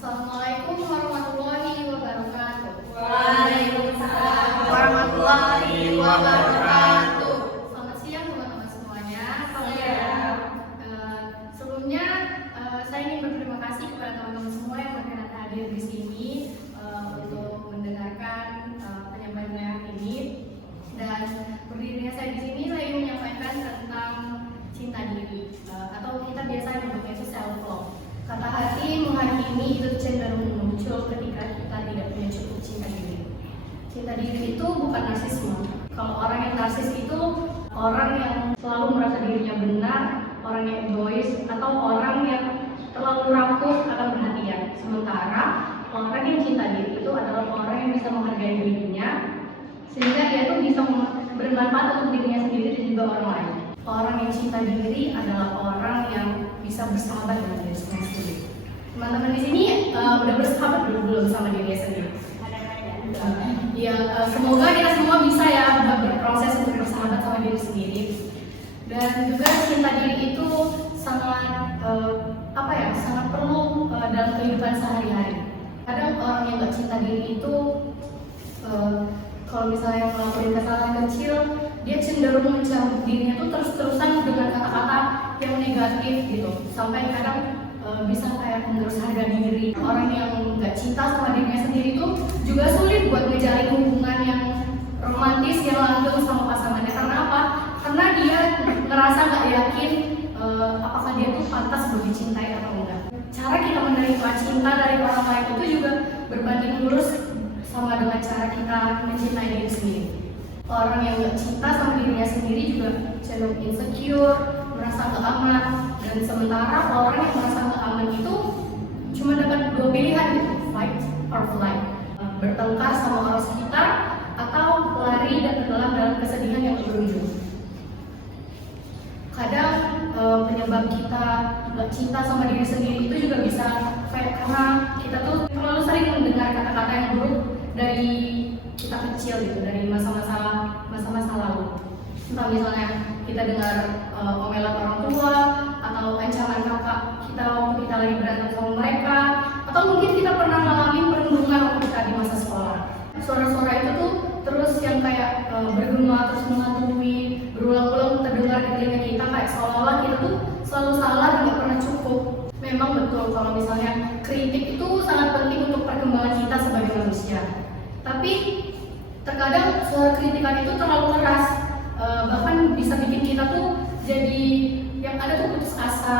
Assalamualaikum warahmatullahi wabarakatuh. Waalaikumsalam warahmatullahi wabarakatuh. Selamat siang teman-teman semuanya. Siang. Sebelumnya saya ingin berterima kasih kepada teman-teman semua yang berkenan hadir di sini untuk mendengarkan penyampaian ini. Dan berdirinya saya di sini, saya ingin menyampaikan tentang cinta diri atau kita biasa menyebutnya itu self love. Kata hati menghakimi itu cenderung muncul ketika kita tidak punya cukup cinta diri. Cinta diri itu bukan narsisme. Kalau orang yang narsis itu orang yang selalu merasa dirinya benar, orang yang egois, atau orang yang terlalu rakus akan perhatian. Sementara orang yang cinta diri itu adalah orang yang bisa menghargai dirinya, sehingga dia tuh bisa bermanfaat untuk dirinya sendiri dan juga orang lain. Orang yang cinta diri adalah orang yang bisa bersahabat dengan diri sendiri. Teman-teman di sini udah bersahabat belum sama diri sendiri? Semoga kita semua bisa ya berproses untuk bersahabat sama diri sendiri. Dan juga cinta diri itu sangat sangat perlu dalam kehidupan sehari-hari. Kadang orang yang gak cinta diri itu kalau misalnya ngelakuin kesalahan kecil, dia cenderung mencabut dirinya tuh terus-terusan dengan kata-kata yang negatif gitu, sampai kadang bisa kayak mengerus harga diri. Orang yang nggak cinta sama dirinya sendiri tuh juga sulit buat ngejalin hubungan yang romantis yang langgeng sama pasangannya. Karena apa? Karena dia ngerasa nggak yakin apakah dia tuh pantas buat dicintai atau enggak. Cara kita menerima cinta dari orang lain itu juga berbanding lurus sama dengan cara kita mencintai diri sendiri. Orang yang nggak cinta sama dirinya sendiri juga cenderung insecure, merasa nggak aman. Dan sementara orang yang merasa nggak aman itu cuma dapat dua pilihan gitu, fight or flight. Bertengkar sama orang sekitar atau lari dan tenggelam dalam kesedihan yang berujung. Kadang penyebab kita nggak cinta sama diri sendiri itu juga bisa karena kita tuh terlalu sering mendengar kata-kata yang buruk dari kita kecil gitu, dari masa-masa lalu. Entah misalnya kita dengar omelan orang tua atau ancaman kakak kita waktu kita lagi berantem sama mereka, atau mungkin kita pernah ngalamin perundungan waktu kita di masa sekolah. Suara-suara itu tuh terus yang kayak bergema terus menghantui, berulang-ulang terdengar di telinga kita kayak seolah-olah kita tuh selalu salah dan gak pernah cukup. Memang betul kalau misalnya kritik itu sangat penting untuk perkembangan kita sebagai manusia. Tapi terkadang suara kritikan itu terlalu keras, bahkan bisa bikin kita tuh jadi yang ada tuh putus asa,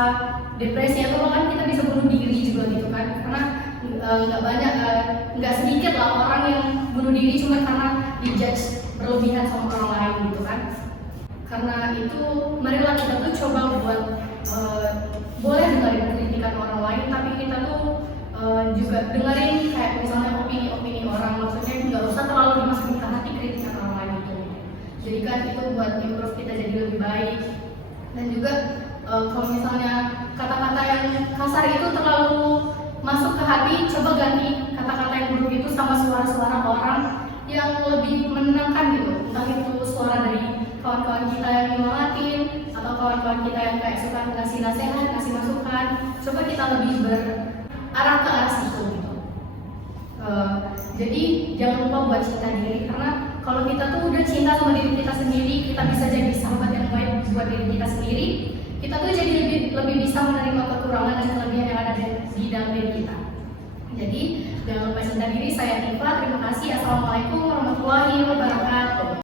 depresi, atau bahkan kita bisa bunuh diri juga gitu kan. Karena nggak sedikit lah orang yang bunuh diri cuma karena dijudge berlebihan sama orang lain gitu kan. Karena itu marilah kita tuh coba buat boleh dengerin kritikan orang lain, tapi kita tuh juga dengerin kayak misalnya opini-opini orang, maksudnya nggak usah terlalu dimasukin ke hati kritikan orang lain itu. Jadikan itu buat improve kita jadi lebih baik. Dan juga kalau misalnya kata-kata yang kasar itu terlalu masuk ke hati, coba ganti kata-kata yang buruk itu sama suara-suara orang yang lebih menenangkan gitu. Entah itu suara dari kawan-kawan kita yang nyemangatin atau kawan-kawan kita yang kayak suka ngasih nasihat, ngasih masukan. Coba kita lebih berarah ke arah situ gitu. Jadi jangan lupa buat cinta diri, karena kalau kita tuh udah cinta sama diri kita sendiri, kita bisa jadi sahabat yang baik buat diri kita sendiri. Kita tuh jadi lebih bisa menerima kekurangan dan kelebihan yang ada di dalam diri kita. Jadi jangan lupa cinta diri. Saya Tifa, terima kasih. Assalamualaikum warahmatullahi wabarakatuh.